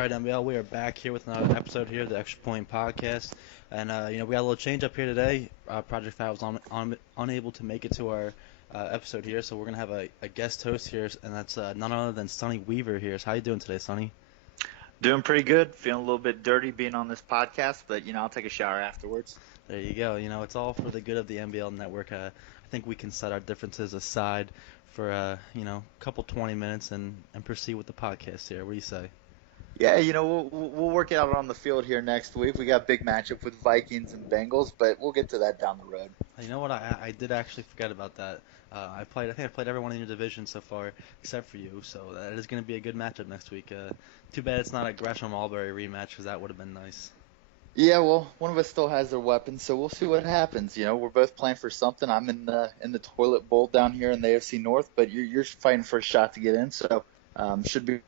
right, NBL, we are back here with another episode here of the Extra Point Podcast, and we got a little change up here today. Project Fat was unable to make it to our episode here, so we're gonna have a guest host here, and that's none other than Sonny Weaver here. So how you doing today, Sonny? Doing pretty good. Feeling a little bit dirty being on this podcast, but I'll take a shower afterwards. There you go. It's all for the good of the NBL network. I think we can set our differences aside for a couple 20 minutes and proceed with the podcast here. What do you say? Yeah, we'll work it out on the field here next week. We got a big matchup with Vikings and Bengals, but we'll get to that down the road. You know what? I did actually forget about that. I think I played everyone in your division so far except for you, so that is going to be a good matchup next week. Too bad it's not a Gresham Mulberry rematch because that would have been nice. Yeah, well, one of us still has their weapons, so we'll see what happens. We're both playing for something. I'm in the toilet bowl down here in the AFC North, but you're fighting for a shot to get in, so should be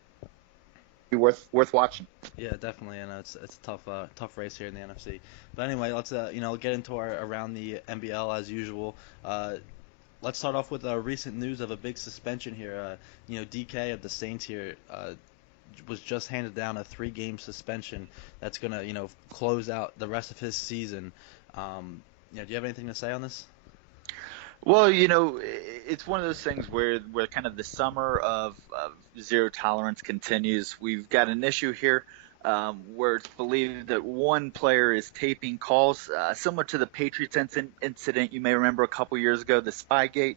worth watching. Yeah, definitely, and it's a tough race here in the NFC. But anyway, let's get into our around the NBL as usual. Let's start off with recent news of a big suspension here. DK of the Saints here was just handed down a 3-game suspension that's gonna close out the rest of his season. Do you have anything to say on this? Well, it's one of those things where kind of the summer of zero tolerance continues. We've got an issue here where it's believed that one player is taping calls, similar to the Patriots incident you may remember a couple years ago, the Spygate.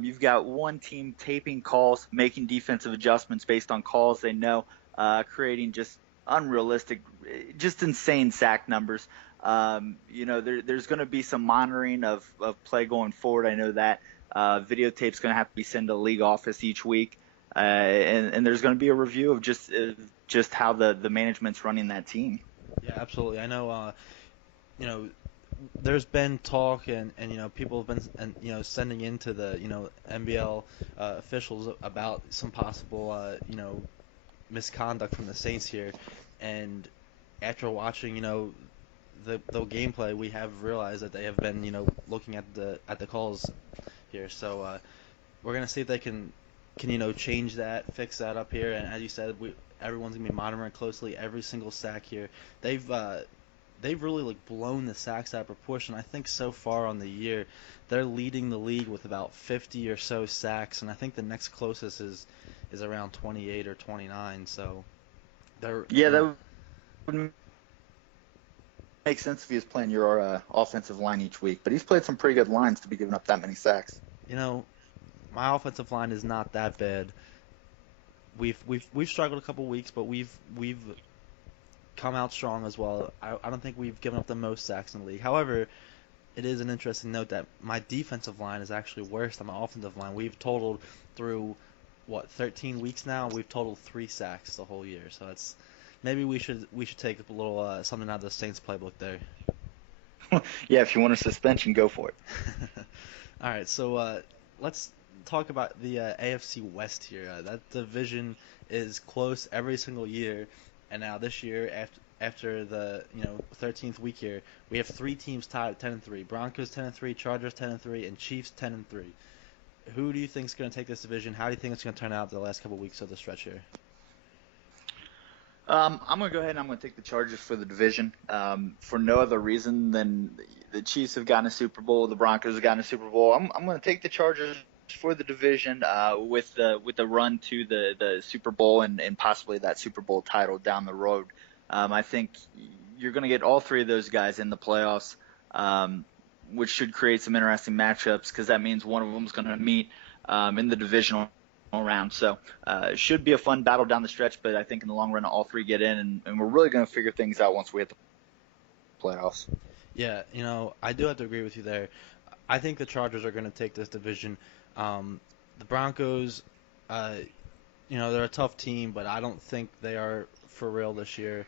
You've got one team taping calls, making defensive adjustments based on calls they know, creating just unrealistic, just insane sack numbers. There's going to be some monitoring of play going forward. I know that videotape's going to have to be sent to the league office each week, and there's going to be a review of just how the management's running that team. Yeah, absolutely. I know. There's been talk and people have been sending into the NBL officials about some possible misconduct from the Saints here, and after watching the gameplay, we have realized that they have been looking at the calls here. So we're gonna see if they can change that, fix that up here. And as you said, everyone's gonna be monitoring closely every single sack here. They've really blown the sacks out of proportion. I think so far on the year, they're leading the league with about 50 or so sacks, and I think the next closest is around 28 or 29. So they're that would make sense if he was playing your offensive line each week, but he's played some pretty good lines to be giving up that many sacks. My offensive line is not that bad. We've struggled a couple weeks, but we've come out strong as well. I don't think we've given up the most sacks in the league. However, it is an interesting note that my defensive line is actually worse than my offensive line. We've totaled through 13 weeks now. We've totaled 3 sacks the whole year. So that's maybe we should take a little something out of the Saints playbook there. Yeah, if you want a suspension, go for it. All right, so let's talk about the AFC West here. That division is close every single year. And now this year, after the 13th week here, we have 3 teams tied at 10-3. Broncos 10-3, Chargers 10-3, and Chiefs 10-3. Who do you think is going to take this division? How do you think it's going to turn out the last couple weeks of the stretch here? I'm going to go ahead and I'm going to take the Chargers for the division for no other reason than the Chiefs have gotten a Super Bowl, the Broncos have gotten a Super Bowl. I'm going to take the Chargers for the division with the run to the Super Bowl and possibly that Super Bowl title down the road. I think you're going to get all 3 of those guys in the playoffs, which should create some interesting matchups because that means one of them is going to meet in the divisional round. So it should be a fun battle down the stretch, but I think in the long run all 3 get in, and we're really going to figure things out once we hit the playoffs. Yeah, I do have to agree with you there. I think the Chargers are going to take this division. The Broncos, they're a tough team, but I don't think they are for real this year.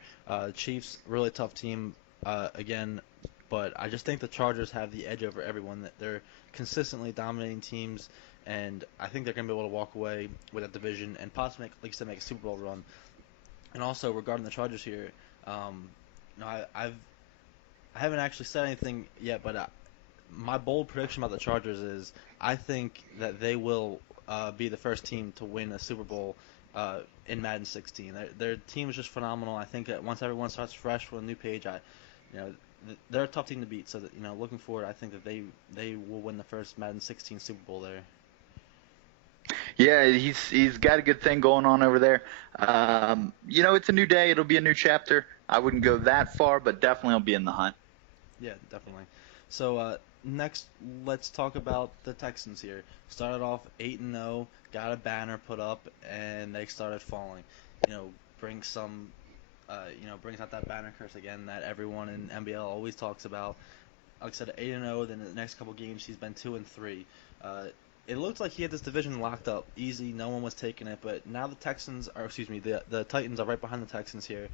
Chiefs, really tough team again, but I just think the Chargers have the edge over everyone. That they're consistently dominating teams, and I think they're going to be able to walk away with that division and possibly, like you said, make a Super Bowl run. And also regarding the Chargers here, I haven't actually said anything yet, but my bold prediction about the Chargers is I think that they will be the first team to win a Super Bowl in Madden 16. Their team is just phenomenal. I think that once everyone starts fresh with a new page, you know, they're a tough team to beat. So that, looking forward, I think that they will win the first Madden 16 Super Bowl there. Yeah, he's got a good thing going on over there. It's a new day. It'll be a new chapter. I wouldn't go that far, but definitely I'll be in the hunt. Yeah, definitely. So next, let's talk about the Texans here. Started off 8-0, got a banner put up, and they started falling. Brings some, brings out that banner curse again that everyone in NBL always talks about. Like I said, 8-0. Then the next couple games, he's been 2-3. It looked like he had this division locked up, easy. No one was taking it, but now the Titans are right behind the Texans here.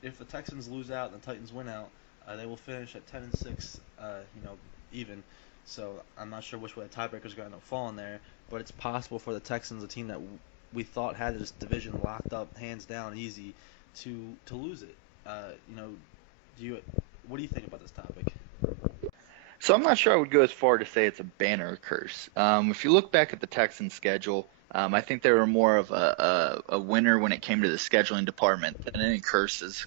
If the Texans lose out and the Titans win out, they will finish at 10-6, even. So I'm not sure which way the tiebreaker is going to end up falling there, but it's possible for the Texans, a team that we thought had this division locked up, hands down, easy, to lose it. What do you think about this topic? So I'm not sure I would go as far to say it's a banner curse. If you look back at the Texans' schedule, I think they were more of a winner when it came to the scheduling department than any curses.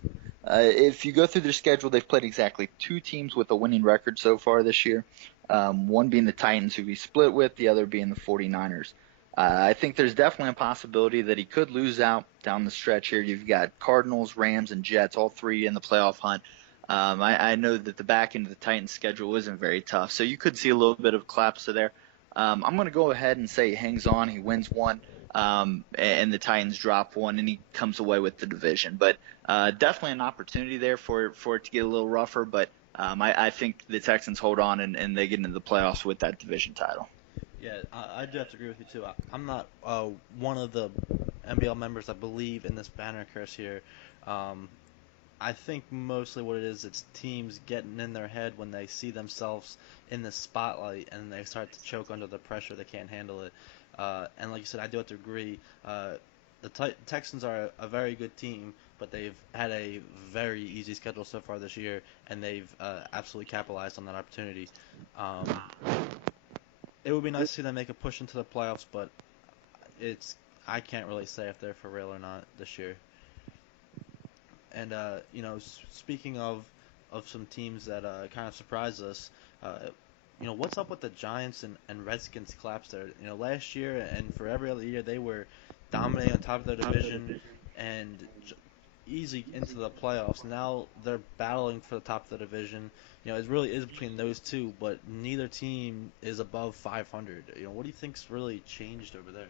If you go through their schedule, they've played exactly 2 teams with a winning record so far this year, one being the Titans, who he split with, the other being the 49ers. I think there's definitely a possibility that he could lose out down the stretch here. You've got Cardinals, Rams, and Jets, all 3 in the playoff hunt. I know that the back end of the Titans' schedule isn't very tough, so you could see a little bit of collapse there. I'm going to go ahead and say he hangs on, he wins one, and the Titans drop one, and he comes away with the division. But definitely an opportunity there for it to get a little rougher, but I think the Texans hold on and they get into the playoffs with that division title. Yeah, I do have to agree with you, too. I'm not one of the NBL members that believe in this banner curse here. I think mostly what it is, it's teams getting in their head when they see themselves in the spotlight and they start to choke under the pressure. They can't handle it. And like you said, I do have to agree. The Texans are a very good team, but they've had a very easy schedule so far this year, and they've absolutely capitalized on that opportunity. It would be nice to see them make a push into the playoffs, but I can't really say if they're for real or not this year. And speaking of some teams that kind of surprised us, what's up with the Giants and Redskins collapse there? Last year and for every other year they were dominating on top of their division and easy into the playoffs. Now they're battling for the top of the division. It really is between those two, but neither team is above 500. What do you think's really changed over there?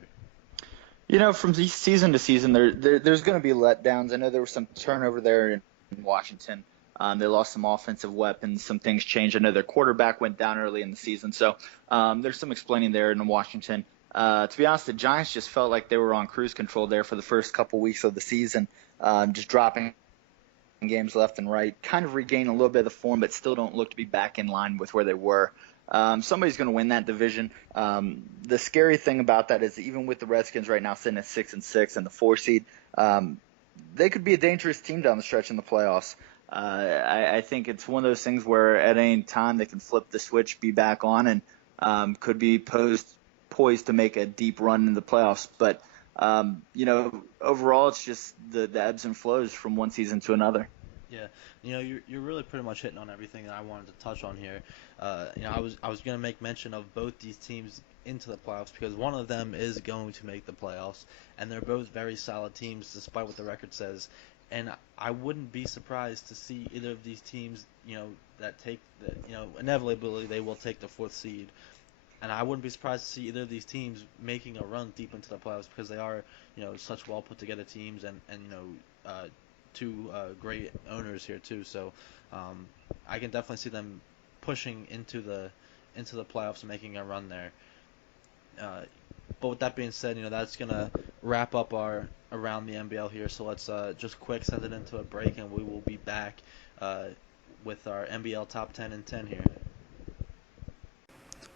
From season to season, there's going to be letdowns. I know there was some turnover there in Washington. They lost some offensive weapons. Some things changed. I know their quarterback went down early in the season. So there's some explaining there in Washington. To be honest, the Giants just felt like they were on cruise control there for the first couple weeks of the season, just dropping games left and right, kind of regaining a little bit of the form, but still don't look to be back in line with where they were. Somebody's going to win that division. The scary thing about that is even with the Redskins right now sitting at 6-6 and the 4 seed, they could be a dangerous team down the stretch in the playoffs. I think it's one of those things where at any time they can flip the switch, be back on, and could be poised to make a deep run in the playoffs. But overall, it's just the ebbs and flows from one season to another. Yeah, you're really pretty much hitting on everything that I wanted to touch on here. I was going to make mention of both these teams into the playoffs because one of them is going to make the playoffs, and they're both very solid teams despite what the record says. And I wouldn't be surprised to see either of these teams, that take inevitably they will take the 4th seed. And I wouldn't be surprised to see either of these teams making a run deep into the playoffs because they are, such well put together teams and 2 great owners here too. So I can definitely see them pushing into the playoffs and making a run there. But with that being said, that's gonna wrap up our around the NBL here. So let's just quick send it into a break, and we will be back with our NBL top 10 and 10 here.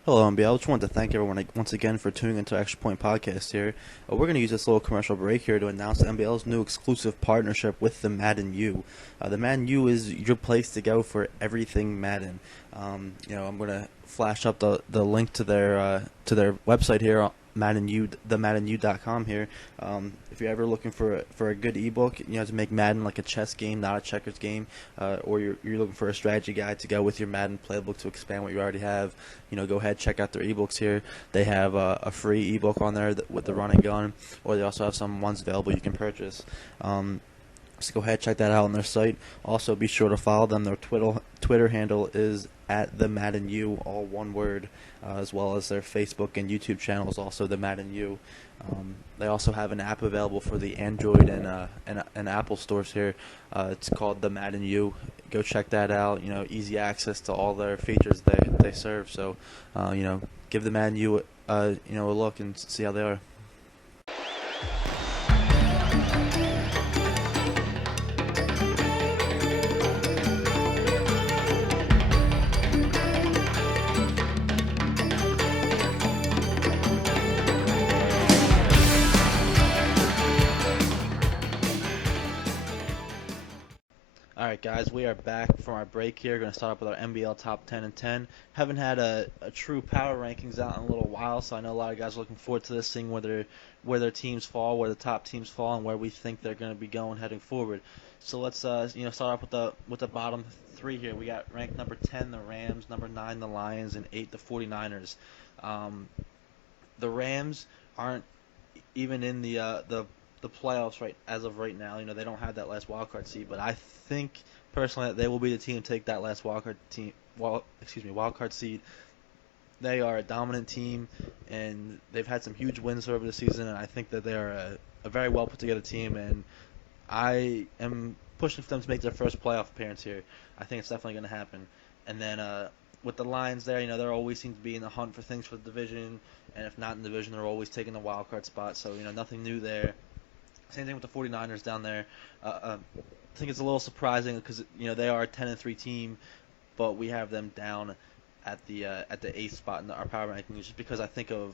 Hello, NBL. I just wanted to thank everyone once again for tuning into Extra Point Podcast here. We're going to use this little commercial break here to announce NBL's new exclusive partnership with the Madden U. The Madden U is your place to go for everything Madden. I'm going to flash up the link to their website here MaddenU.com here. If you're ever looking for a good ebook, to make Madden like a chess game, not a checkers game, or you're looking for a strategy guide to go with your Madden playbook to expand what you already have, go ahead, check out their ebooks here. They have a free ebook on there with the run and gun, or they also have some ones available you can purchase. So go ahead, check that out on their site. Also, be sure to follow them. Their Twitter handle is at the Madden U, all one word, as well as their Facebook and YouTube channel is also the Madden U. They also have an app available for the Android and Apple stores here. It's called the Madden U. Go check that out. Easy access to all their features they serve. So, give the Madden U a look and see how they are. All right, guys, we are back from our break here. Going to start up with our NBL top 10 and 10. Haven't had a true power rankings out in a little while, so I know a lot of guys are looking forward to this, seeing where their teams fall, where the top teams fall, and where we think they're going to be going heading forward. So let's start off with the bottom three here. We got ranked number 10 the Rams, number 9 the Lions, and 8 the 49ers. The Rams aren't even in the playoffs right as of right now. They don't have that last wild card seed, but I think personally that they will be the team to take that last wild card seed. They are a dominant team, and they've had some huge wins over the season, and I think that they are a very well put together team, and I am pushing for them to make their first playoff appearance here. I think it's definitely going to happen. And then with the Lions there, they always seem to be in the hunt for things for the division, and if not in the division, they're always taking the wild card spot. So nothing new there. Same thing with the 49ers down there. I think it's a little surprising because they are a 10-3 team, but we have them down at the 8th spot in our power rankings, just because I think of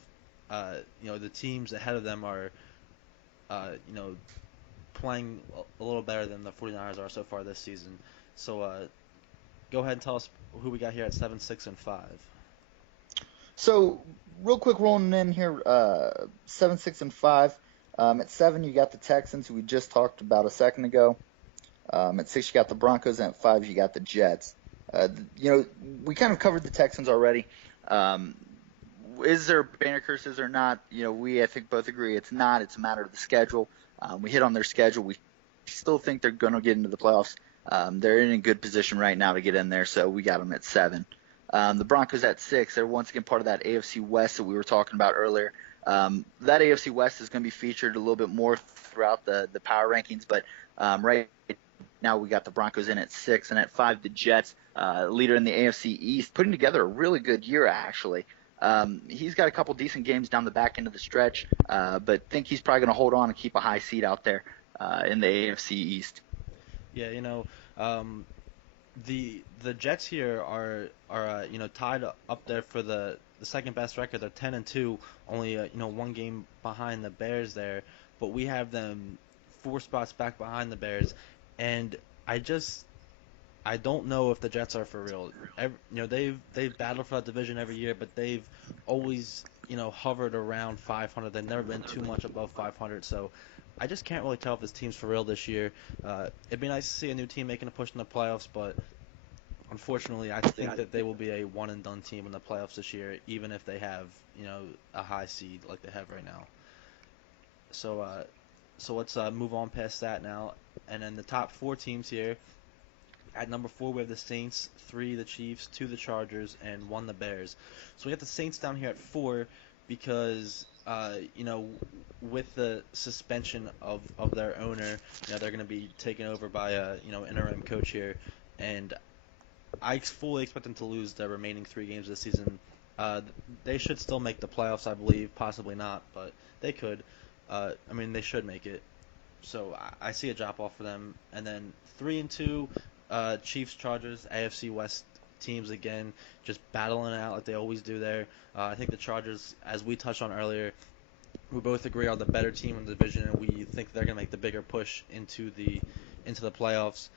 the teams ahead of them are playing a little better than the 49ers are so far this season. So go ahead and tell us who we got here at 7, 6, and 5. So real quick, rolling in here, 7, 6, and 5. At 7, you got the Texans, who we just talked about a second ago. At 6, you got the Broncos, and at 5, you got the Jets. We kind of covered the Texans already. Is there banner curses or not? We, I think, both agree it's not. It's a matter of the schedule. We hit on their schedule. We still think they're going to get into the playoffs. They're in a good position right now to get in there, so we got them at 7. The Broncos at 6. They're once again part of that AFC West that we were talking about earlier. That AFC West is going to be featured a little bit more throughout the power rankings, but right now we got the Broncos in at 6, and at 5 the Jets, leader in the AFC East, putting together a really good year actually. He's got a couple decent games down the back end of the stretch, but think he's probably going to hold on and keep a high seed out there in the AFC East. Yeah, the Jets here are tied up there for the second best record. They're 10-2, only one game behind the Bears there, but we have them 4 spots back behind the Bears, and I don't know if the Jets are for real. They've battled for that division every year, but they've always hovered around 500. They've never been too much above 500. So I just can't really tell if this team's for real this year. It'd be nice to see a new team making a push in the playoffs, but unfortunately, I think that they will be a one and done team in the playoffs this year, even if they have a high seed like they have right now. So let's move on past that now, and then the top 4 teams here. At number 4, we have the Saints, 3 the Chiefs, 2 the Chargers, and 1 the Bears. So we got the Saints down here at 4 because, with the suspension of their owner, they're going to be taken over by a interim coach here, and I fully expect them to lose their remaining 3 games this season. They should still make the playoffs, I believe, possibly not, but they could. They should make it. So I see a drop off for them, and then 3 and 2. Chiefs, Chargers, AFC West teams again, just battling it out like they always do there. I think the Chargers, as we touched on earlier, we both agree are the better team in the division, and we think they're going to make the bigger push into the playoffs.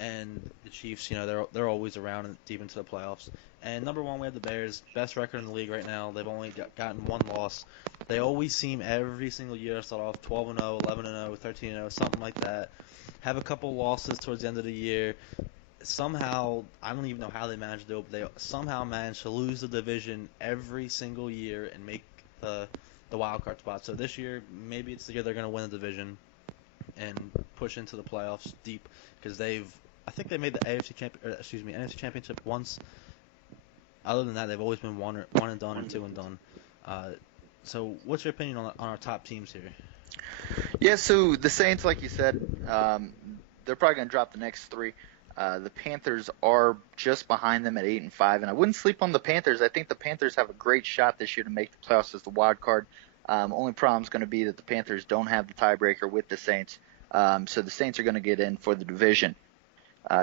and the Chiefs, they're always around and deep into the playoffs. And number one, we have the Bears, best record in the league right now. They've only gotten one loss. They always seem every single year to start off 12-0, 11-0, 13-0, something like that. Have a couple losses towards the end of the year. Somehow, I don't even know how they manage to do it, but they somehow manage to lose the division every single year and make the wild card spot. So this year, maybe it's the year they're going to win the division and push into the playoffs deep because I think they made the NFC Championship once. Other than that, they've always been one and done or two and done. So, what's your opinion on our top teams here? Yeah, so the Saints, like you said, they're probably going to drop the next three. The Panthers are just behind them at 8-5, and I wouldn't sleep on the Panthers. I think the Panthers have a great shot this year to make the playoffs as the wild card. Only problem is going to be that the Panthers don't have the tiebreaker with the Saints, so the Saints are going to get in for the division,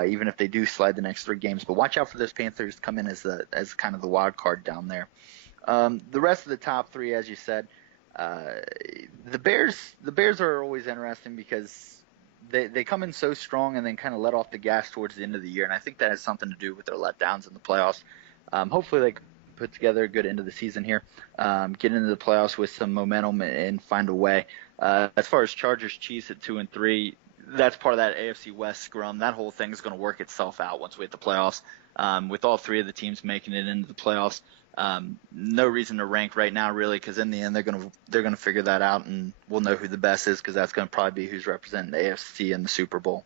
even if they do slide the next three games. But watch out for those Panthers to come in as kind of the wild card down there. The rest of the top three, as you said, the Bears are always interesting because they come in so strong and then kind of let off the gas towards the end of the year, and I think that has something to do with their letdowns in the playoffs. Hopefully they can put together a good end of the season here, get into the playoffs with some momentum and find a way. As far as Chargers, Chiefs at 2 and 3, that's part of that AFC West scrum. That whole thing is going to work itself out once we hit the playoffs. With all three of the teams making it into the playoffs, no reason to rank right now, really, because in the end they're gonna figure that out, and we'll know who the best is because that's going to probably be who's representing the AFC in the Super Bowl.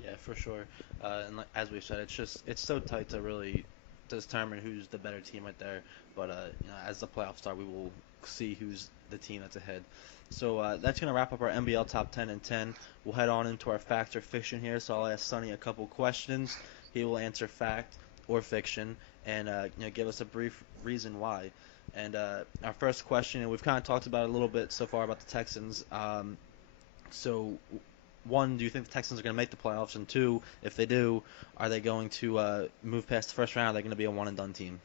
Yeah, for sure. And as we've said, it's so tight to really determine who's the better team right there. But as the playoffs start, we will see who's the team that's ahead. So that's going to wrap up our NBL Top 10 and 10. We'll head on into our fact or fiction here. So I'll ask Sonny a couple questions. He will answer fact or fiction and give us a brief reason why. And our first question, and we've kind of talked about it a little bit so far about the Texans. So, one, do you think the Texans are going to make the playoffs? And two, if they do, are they going to move past the first round? Are they going to be a one-and-done team?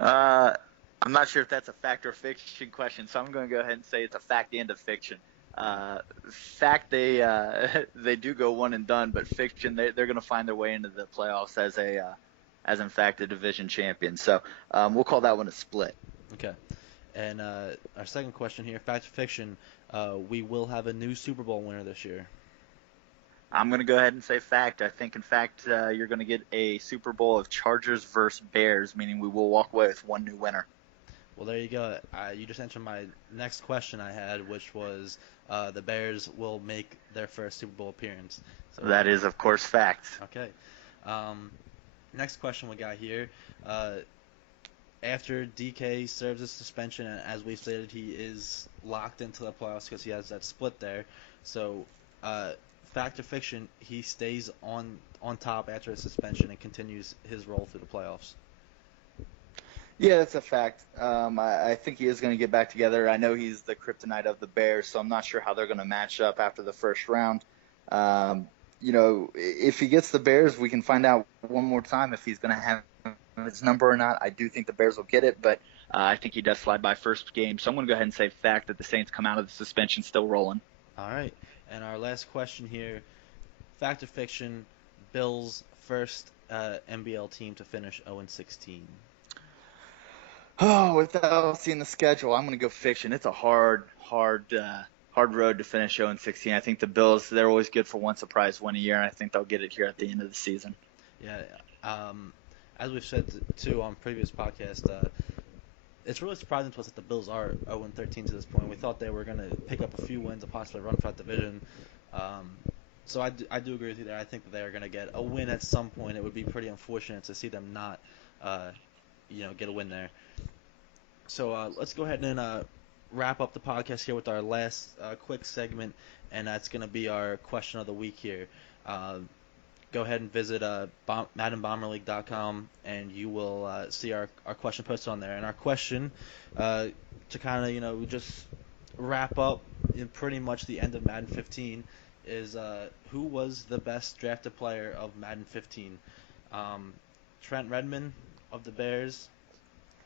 I'm not sure if that's a fact or fiction question, so I'm going to go ahead and say it's a fact and a fiction. Fact, they do go one and done, but fiction, they're going to find their way into the playoffs as in fact a division champion. So we'll call that one a split. Okay. And our second question here, fact or fiction, we will have a new Super Bowl winner this year. I'm going to go ahead and say fact. I think, in fact, you're going to get a Super Bowl of Chargers versus Bears, meaning we will walk away with one new winner. Well, there you go. You just answered my next question I had, which was the Bears will make their first Super Bowl appearance. So, that is, of course, fact. Okay. Next question we got here. After DK serves his suspension, and as we stated, he is locked into the playoffs because he has that split there. So, fact or fiction, he stays on top after his suspension and continues his role through the playoffs. Yeah, that's a fact. I think he is going to get back together. I know he's the kryptonite of the Bears, so I'm not sure how they're going to match up after the first round. If he gets the Bears, we can find out one more time if he's going to have his number or not. I do think the Bears will get it, but I think he does slide by first game. So I'm going to go ahead and say fact that the Saints come out of the suspension still rolling. All right. And our last question here, fact or fiction, Bills first NBL team to finish 0-16. Oh, without seeing the schedule, I'm going to go fiction. It's a hard road to finish 0-16. I think the Bills, they're always good for one surprise win a year, and I think they'll get it here at the end of the season. Yeah. As we've said, too, on previous podcasts, it's really surprising to us that the Bills are 0-13 to this point. We thought they were going to pick up a few wins and possibly run for that division. So I do agree with you there. I think that they are going to get a win at some point. It would be pretty unfortunate to see them not, get a win there. So let's go ahead and wrap up the podcast here with our last quick segment, and that's going to be our question of the week here. Go ahead and visit MaddenBomberLeague.com, and you will see our question posted on there. And our question, to kind of just wrap up in pretty much the end of Madden 15, is who was the best drafted player of Madden 15? Trent Redmond of the Bears,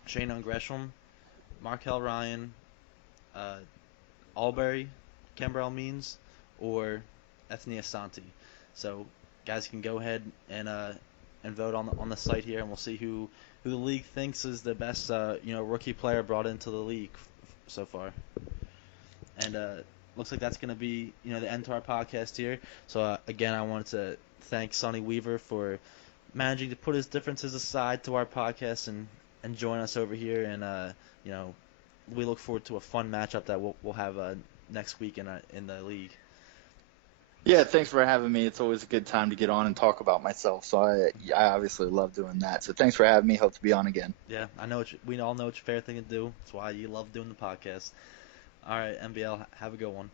Shane Gresham, Markel Ryan, Albury, Camberell Means, or Ethnia Santi. So guys can go ahead and vote on the site here, and we'll see who the league thinks is the best rookie player brought into the league so far. And looks like that's going to be the end to our podcast here. So again, I wanted to thank Sonny Weaver for managing to put his differences aside to our podcast and join us over here. And we look forward to a fun matchup that we'll have next week in the league. Yeah, thanks for having me. It's always a good time to get on and talk about myself. So I obviously love doing that. So thanks for having me. Hope to be on again. Yeah, I know we all know it's a fair thing to do. That's why you love doing the podcast. All right, MBL, have a good one.